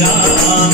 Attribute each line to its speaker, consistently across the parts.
Speaker 1: Ram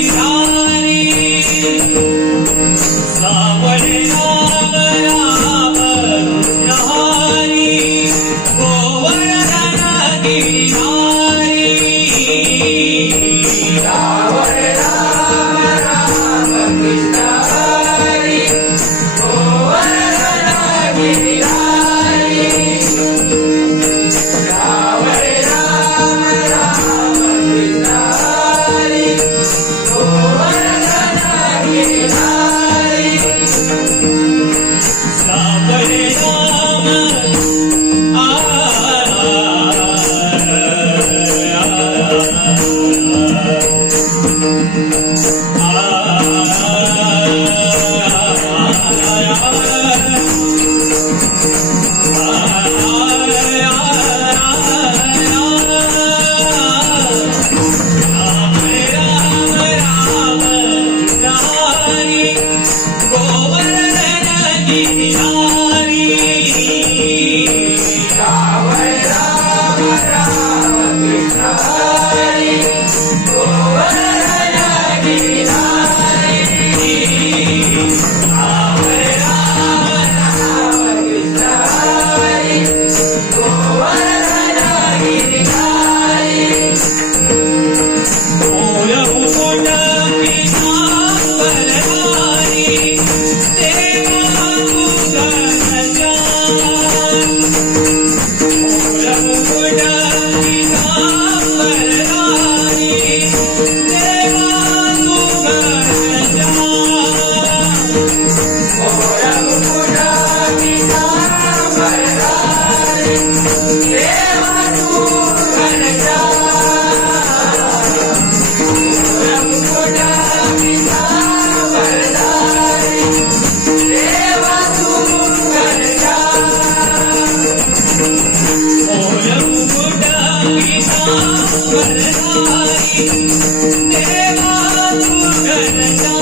Speaker 1: Sahari 人。